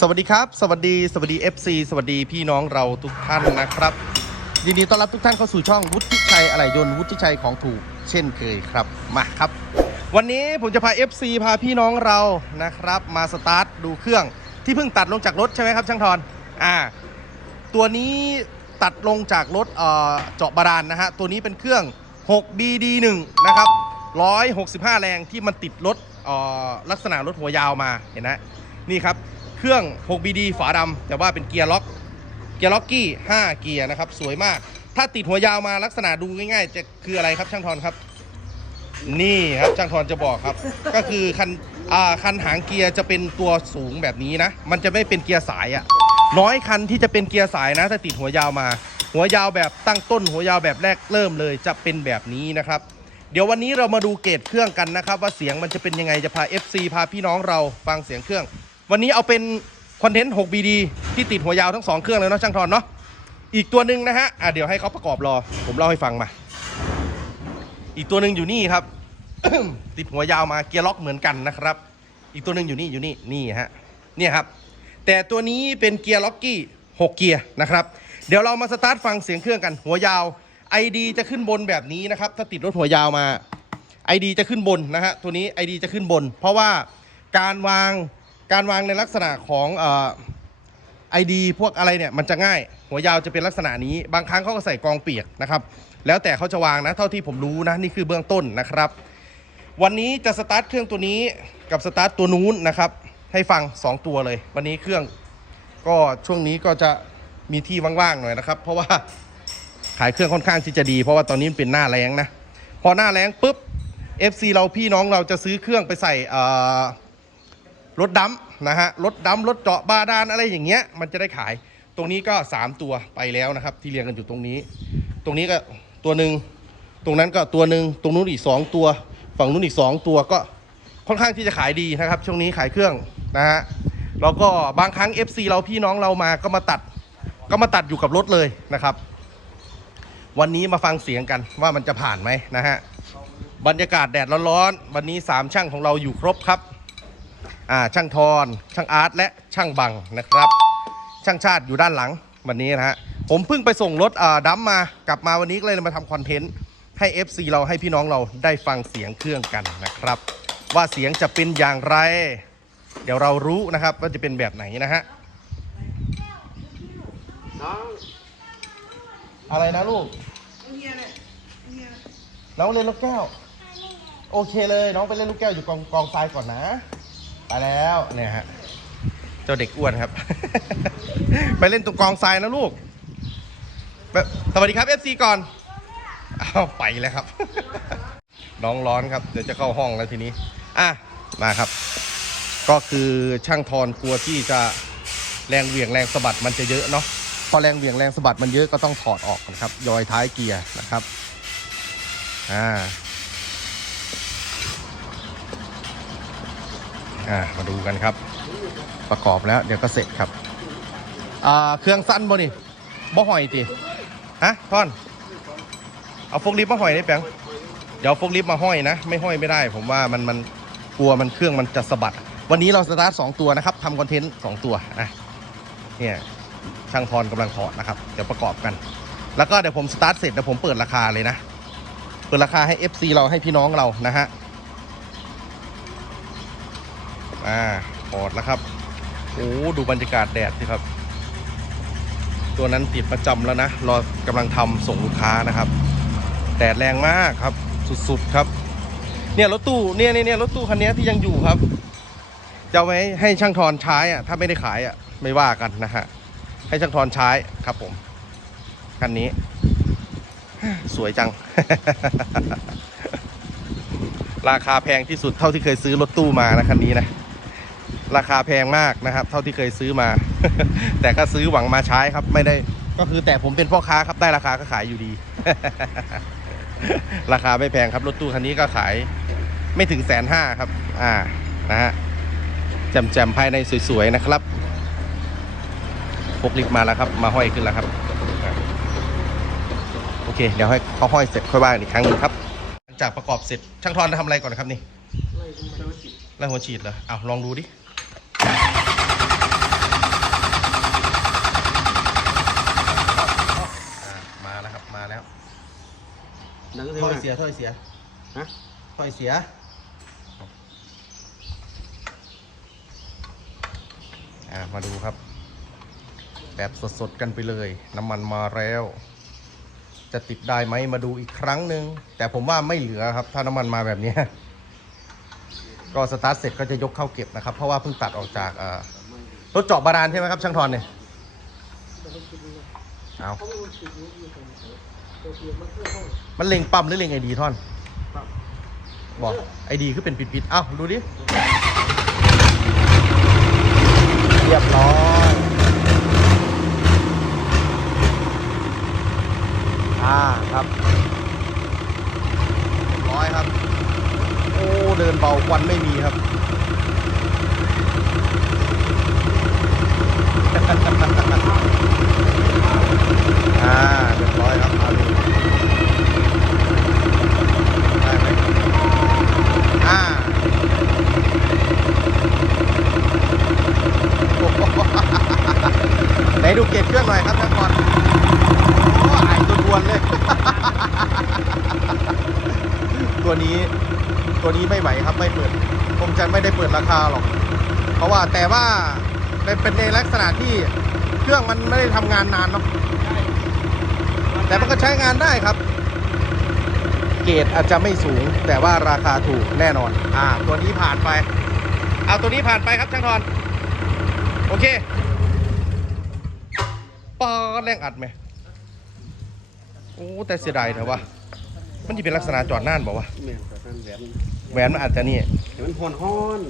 สวัสดีครับ สวัสดี สวัสดี FC สวัสดีพี่น้องเราทุกท่านนะครับ ยินดีต้อนรับทุกท่านเข้าสู่ช่องวุฒิชัยอะไหล่ยนต์วุฒิชัยของถูกเช่นเคยครับมาครับ วันนี้ผมจะพา FC พาพี่น้องเรานะครับ มาสตาร์ทดูเครื่องที่เพิ่งตัดลงจากรถใช่ไหมครับช่างทอนอ่า ตัวนี้ตัดลงจากรถเอ่อเจาะบาดาลนะฮะตัวนี้เป็นเครื่อง 6BD1 นะครับ165 แรงที่มันติดรถเอ่อลักษณะรถหัวยาวมาเห็นนะนี่ครับ เครื่อง 6BD ฝาดำแต่ว่าเป็นเกียร์ล็อก เกียร์ล็อกกี้ 5 เกียร์นะครับ สวยมาก ถ้าติดหัวยาวมาลักษณะดูง่ายๆ จะคืออะไรครับช่างทอนครับ นี่ครับช่างทอนจะบอกครับ ก็คือคันอ่าคันหางเกียร์จะเป็นตัวสูงแบบนี้นะ มันจะไม่เป็นเกียร์สายอะน้อยคันที่จะเป็นเกียร์สายนะ ถ้าติดหัวยาวมา หัวยาวแบบตั้งต้น หัวยาวแบบแรกเริ่มเลยจะเป็นแบบนี้นะครับเดี๋ยววันนี้เรามาดูเกรดเครื่องกันนะครับ ว่าเสียงมันจะเป็นยังไงจะพา FC พาพี่น้องเราฟังเสียงเครื่อง วันนี้เอาเป็นคอนเทนต์ 6BD ที่ติดหัวยาวทั้งสองเครื่องเลยเนาะช่างทอนเนาะอีกตัวหนึ่งนะฮะอะเดี๋ยวให้เขาประกอบรอ ผมเล่าให้ฟังมา อีกตัวหนึ่งอยู่นี่ครับ ติดหัวยาวมาเกียร์ล็อกเหมือนกันนะครับ อีกตัวหนึ่งอยู่นี่อยู่นี่นี่ฮะเนี่ยครับ แต่ตัวนี้เป็นเกียร์ล็อกกี้6เกียร์นะครับ เดี๋ยวเรามาสตาร์ทฟังเสียงเครื่องกันหัวยาว ID จะขึ้นบนแบบนี้นะครับ ถ้าติดรถหัวยาวมา ID จะขึ้นบนนะฮะตัวนี้ ID จะขึ้นบน เพราะว่าการวาง การวางในลักษณะของเอ่อ ID พวกอะไรเนี่ยมันจะง่าย หัวยาวจะเป็นลักษณะนี้ บางครั้งเขาก็ใส่กองเปียกนะครับ แล้วแต่เขาจะวางนะ เท่าที่ผมรู้นะ นี่คือเบื้องต้นนะครับ วันนี้จะสตาร์ทเครื่องตัวนี้กับสตาร์ทตัวนู้นนะครับ ให้ฟัง 2 ตัวเลย วันนี้เครื่องก็ช่วงนี้ก็จะมีที่ว่างๆหน่อยนะครับ เพราะว่าขายเครื่องค่อนข้างที่จะดี เพราะว่าตอนนี้เป็นหน้าแรงนะ พอหน้าแรงปุ๊บ FC เราพี่น้องเราจะซื้อเครื่องไปใส่ รถดัมนะฮะรถดัมรถเจาะบาดาลอะไรอย่างเงี้ยมันจะได้ขาย ตรงนี้ก็ 3 ตัวไปแล้วนะครับ ที่เรียงกันอยู่ตรงนี้ ตรงนี้ก็ตัวหนึ่งตรงนั้นก็ตัวหนึ่งตรงนู้นอีก 2 ตัว ฝั่งนู้นอีก 2 ตัวก็ค่อนข้างที่จะขายดีนะครับ ช่วงนี้ขายเครื่องนะฮะแล้วก็บางครั้ง FC เราพี่น้องเรามาก็มาตัด ก็มาตัดอยู่กับรถเลยนะครับ วันนี้มาฟังเสียงกันว่ามันจะผ่านไหมนะฮะบรรยากาศแดดร้อนๆวันนี้สามช่างของเราอยู่ครบครับ ช่างทอนช่างอาร์ตและช่างบังนะครับ ช่างชาติอยู่ด้านหลังวันนี้นะฮะผมเพิ่งไปส่งรถอ่าดัมมากลับมาวันนี้ก็เลยมาทำคอนเทนต์ให้ FC เราให้พี่น้องเราได้ฟังเสียงเครื่องกันนะครับ ว่าเสียงจะเป็นอย่างไร เดี๋ยวเรารู้นะครับว่าจะเป็นแบบไหนนะฮะน้องอะไรนะลูกน้องเล่นลูกแก้ว โอเคเลย น้องไปเล่นลูกแก้วอยู่กองกองทรายก่อนนะ ไปแล้วเนี่ยฮะเจ้าเด็กอ้วนครับ ไปเล่นตรงกองทรายนะลูกไปสวัสดีครับ FC ก่อนอ้าวไปแล้วครับ น้องร้อนครับ เดี๋ยวจะเข้าห้องแล้วทีนี้ อะ มาครับ ก็คือช่างทอนกลัวที่จะแรงเหวี่ยงแรงสะบัดมันจะเยอะเนาะ พอแรงเหวี่ยงแรงสะบัดมันเยอะก็ต้องถอดออกนะครับ ยอยท้ายเกียร์นะครับ อ่า อ่ามาดูกันครับ ประกอบแล้วเดี๋ยวก็เสร็จครับอ่าเครื่องสั้นบ่นี่บ่หอยติฮะท่อน เอาโฟกลิฟต์มาห้อยได้แปงเดี๋ยวเอาโฟกลิฟต์มาห้อยนะ ไม่ห้อยไม่ได้ ผมว่ามันมันกลัวมันเครื่องมันจะสะบัด วันนี้เราสตาร์ทสองตัวนะครับทำคอนเทนต์สองตัวอะเนี่ยช่างทอนกำลังถอดนะครับ เดี๋ยวประกอบกัน แล้วก็เดี๋ยวผมสตาร์ทเสร็จเดี๋ยวผมเปิดราคาเลยนะ เปิดราคาให้ FC เราให้พี่น้องเรานะฮะ อ่าถอดแล้วครับโอ้ดูบรรยากาศแดดสิครับ ตัวนั้นติดประจำแล้วนะรอกำลังทำส่งลูกค้านะครับ แดดแรงมากครับ สุดๆครับ เนี่ยรถตู้เนี่ยเนี่ยเนี่ยรถตู้คันนี้ที่ยังอยู่ครับจะไว้ให้ช่างทอนใช้อะถ้าไม่ได้ขายอะไม่ว่ากันนะฮะให้ช่างทอนใช้ครับผมคันนี้ สวยจัง ราคาแพงที่สุดเท่าที่เคยซื้อรถตู้มานะคันนี้นะ ราคาแพงมากนะครับ เท่าที่เคยซื้อมา แต่ก็ซื้อหวังมาใช้ครับ ไม่ได้ก็คือแต่ผมเป็นพ่อค้าครับได้ราคาก็ขายอยู่ดี ราคาไม่แพงครับรถตู้คันนี้ก็ขายไม่ถึงแสนห้าครับ อ่านะฮะแจ่มๆภายในสวยๆนะครับพกลิฟต์มาแล้วครับ มาห้อยขึ้นแล้วครับอะโอเค เดี๋ยวให้เขาห้อยเสร็จค่อยว่ากันอีกครั้งหนึงครับหลังจากประกอบเสร็จช่างทอนทำอะไรก่อนครับนี่ไล่คุณมาแล้วจิตไล่หัวฉีดเหรอเอาลองดูดิ ถ้อยเสียถ้อยเสียฮะ ถ้อยเสีย อ่า มาดูครับ แบบสดๆกันไปเลย น้ำมันมาแล้ว จะติดได้ไหมมาดูอีกครั้งหนึ่งแต่ผมว่าไม่เหลือครับ ถ้าน้ำมันมาแบบเนี้ยก็สตาร์ทเสร็จก็จะยกเข้าเก็บนะครับ เพราะว่าเพิ่งตัดออกจากอ่ารถเจาะบาดาลใช่ไหมครับช่างทอนเนี่ย เอา มันเล็งปั๊มหรือเล็งไอดีท่อนบอกไอดีคือเป็นปิดๆเอ้าดูดิ เรียบร้อยอ่าครับเรียบร้อยครับ โอ้ เดินเบาควันไม่มีครับ อ่าเรียบร้อยครับเอาดูได้ไหมอ่า โอ้โหไหนดูเกจเครื่องหน่อยครับท่านก่อนโอ้หายตัวดวนเลย ตัวนี้ ตัว นี้ไม่ไหวครับไม่เปิดผมจะไม่ได้เปิดราคาหรอก เพราะว่าแต่ว่าเป็นเป็นในลักษณะที่เครื่องมันไม่ได้ทำงานนานเนาะแต่มันก็ใช้งานได้ครับ เกรดอาจจะไม่สูง แต่ว่าราคาถูกแน่นอน อ่า ตัวนี้ผ่านไป เอาตัวนี้ผ่านไปครับช่างทอนโอเคปอแรงอัดไหมโอ้แต่เสียดายเถอะวะ มันจะเป็นลักษณะจอดน่านบอกว่าแม่นแต่ท่านแหวนแหวนมันอาจจะนี่เดี๋ยวมันฮ้อนฮ้อน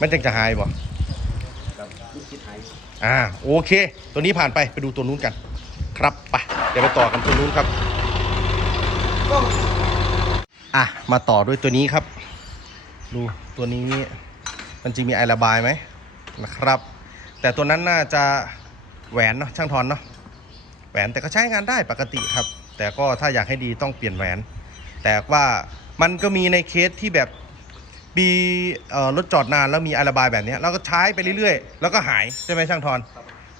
มันจะจะหายบ่ๆกับมันคิดหาย อ่าโอเค ตัวนี้ผ่านไปไปดูตัวนู้นกัน ครับไปเดี๋ยวไปต่อกันตัวนู้นครับอะมาต่อด้วยตัวนี้ครับ ดูตัวนี้มันจะมีไอระบายไหมนะครับ แต่ตัวนั้นน่าจะแหวนเนาะช่างทอนเนาะแหวนแต่ก็ใช้งานได้ปกติครับ แต่ก็ถ้าอยากให้ดีต้องเปลี่ยนแหวน แต่ว่ามันก็มีในเคสที่แบบมีรถจอดนานแล้วมีไอระบายแบบนี้เราก็ใช้ไปเรื่อยๆ แล้วก็หายใช่ไหมช่างทอน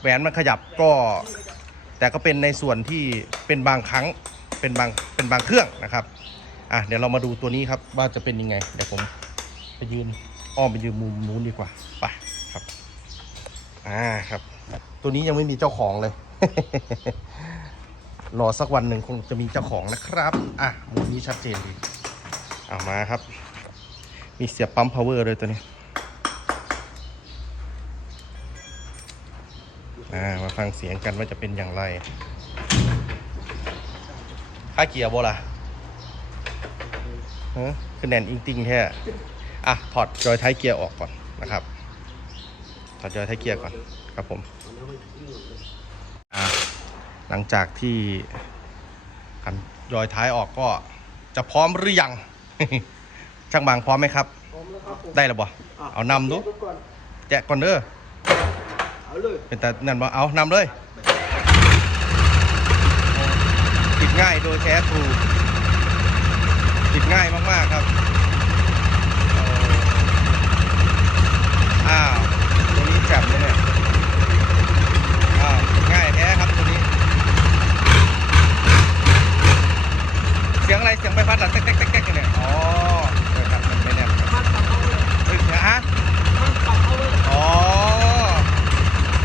แหวนมันขยับก็แต่ก็เป็นในส่วนที่เป็นบางครั้งเป็นบางเป็นบางเครื่องนะครับอะเดี๋ยวเรามาดูตัวนี้ครับว่าจะเป็นยังไง เดี๋ยวผมไปยืนอ้อมไปยืนมุมนู้นดีกว่าไปครับอ่าครับ ตัวนี้ยังไม่มีเจ้าของเลย รอสักวันหนึ่งคงจะมีเจ้าของนะครับ อะมุมนี้ชัดเจนดีเอามาครับ มีเสียบปั๊มพาวเวอร์เลยตัวนี้อ่ามาฟังเสียงกันว่าจะเป็นอย่างไร ค่าเกียร์โบล่ะฮะคือแน่นอิงติงแค่อะ ถอดจอยท้ายเกียร์ออกก่อนนะครับ ถอดจอยท้ายเกียร์ก่อนครับผม อะห ลังจากที่กันจอยท้ายออกก็จะพร้อมหรือยัง ช่างบางพร้อมไหมครับพร้อมแล้วครับผมได้แล้วบ่เอานำดูก่อนแจกก่อนเด้อเอาเลยเป็นแต่นั่นบ่เอานำเลยติดง่ายโดยแท้ทรูติดง่ายมากๆครับเอ่ออ้าวตัวนี้แจ่มเลยเนี่ยอ้าวติดง่ายแท้ครับตัวนี้ เสี ยังไรเสียงใบพัดเหรอแต๊กแต๊กแต๊กแต๊กเนี่ยอ๋อเออครับมันไม่แน่นครับมันปรับเอาเลยเฮ้ยฮะมันปรับเอาเลยอ๋อ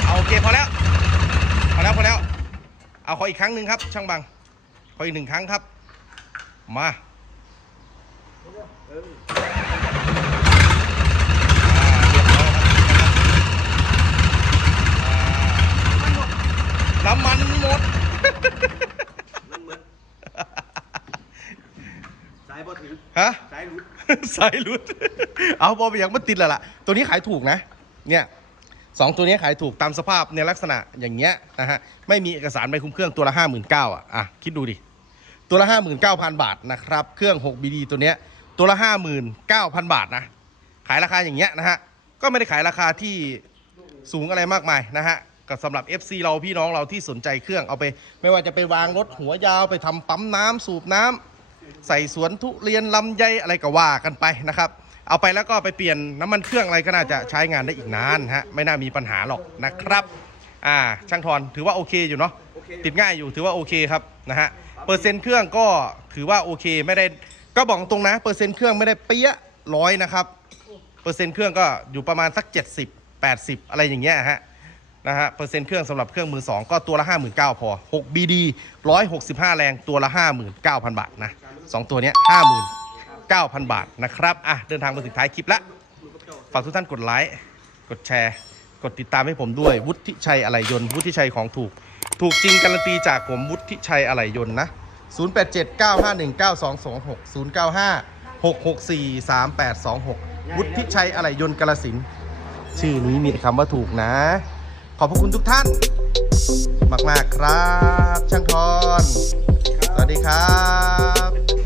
เอาโอเคพอแล้วพอแล้วพอแล้ว เอาขออีกครั้งหนึ่งครับ ช่างบังขออีกหนึ่งครั้งครับ มาเอออ่าเรียบร้อยครับอ่าน้ำมันหมด มันเหมือนสายบอถึง ฮะ สายหลุด สายหลุด เอาบอไปอย่างมันติดแล้วล่ะ ตัวนี้ขายถูกนะ เนี่ยสองตัวนี้ขายถูกตามสภาพในลักษณะอย่างเงี้ยนะฮะ ไม่มีเอกสารใบคุ้มเครื่องตัวละห้าหมื่นเก้าอะ อะ คิดดูดิ ตัวละห้าหมื่นเก้าพันบาทนะครับ เครื่อง 6BD ตัวเนี้ย ตัวละห้าหมื่นเก้าพันบาทนะ ขายราคาอย่างเงี้ยนะฮะ ก็ไม่ได้ขายราคาที่สูงอะไรมากมายนะฮะก็สำหรับ FC เราพี่น้องเราที่สนใจเครื่องเอาไป ไม่ว่าจะไปวางรถหัวยาวไปทำปั๊มน้ำสูบน้ำ ใส่สวนทุเรียนลำไยอะไรก็ว่ากันไปนะครับ เอาไปแล้วก็ไปเปลี่ยนน้ำมันเครื่องอะไรก็น่าจะใช้งานได้อีกนานฮะไม่น่ามีปัญหาหรอกนะครับอ่าช่างทอนถือว่าโอเคอยู่เนาะติดง่ายอยู่ถือว่าโอเคครับนะฮะเปอร์เซ็นต์เครื่องก็ถือว่าโอเคไม่ได้ก็บอกตรงนะเปอร์เซ็นต์เครื่องไม่ได้เปี้ยร้อยนะครับเปอร์เซ็นต์เครื่องก็อยู่ประมาณสัก 70 80 อะไรอย่างเงี้ยฮะนะฮะเปอร์เซ็นต์เครื่องสำหรับเครื่องมือ 2 ก็ตัวละ 59,000พอ 6 BD 165 แรงตัวละ 59,000 บาทนะ สองตัวเนี้ย59,000บาทนะครับอะเดินทางมาถึงท้ายคลิปล้วฝากทุกท่านกดไลค์กดแชร์ กดติดตามให้ผมด้วย วุฒิชัยอะไหล่ยนต์วุฒิชัยของถูก ถูกจริงการันตีจากผมวุฒิชัยอะไหล่ยนต์นะ 0879519226 095 664 3826 วุฒิชัยอะไหล่ยนต์กาลสินชื่อนี้มีคำว่าถูกนะ ขอบพระคุณทุกท่าน มาก ๆ ครับ ช่างทอน วัสดีครับ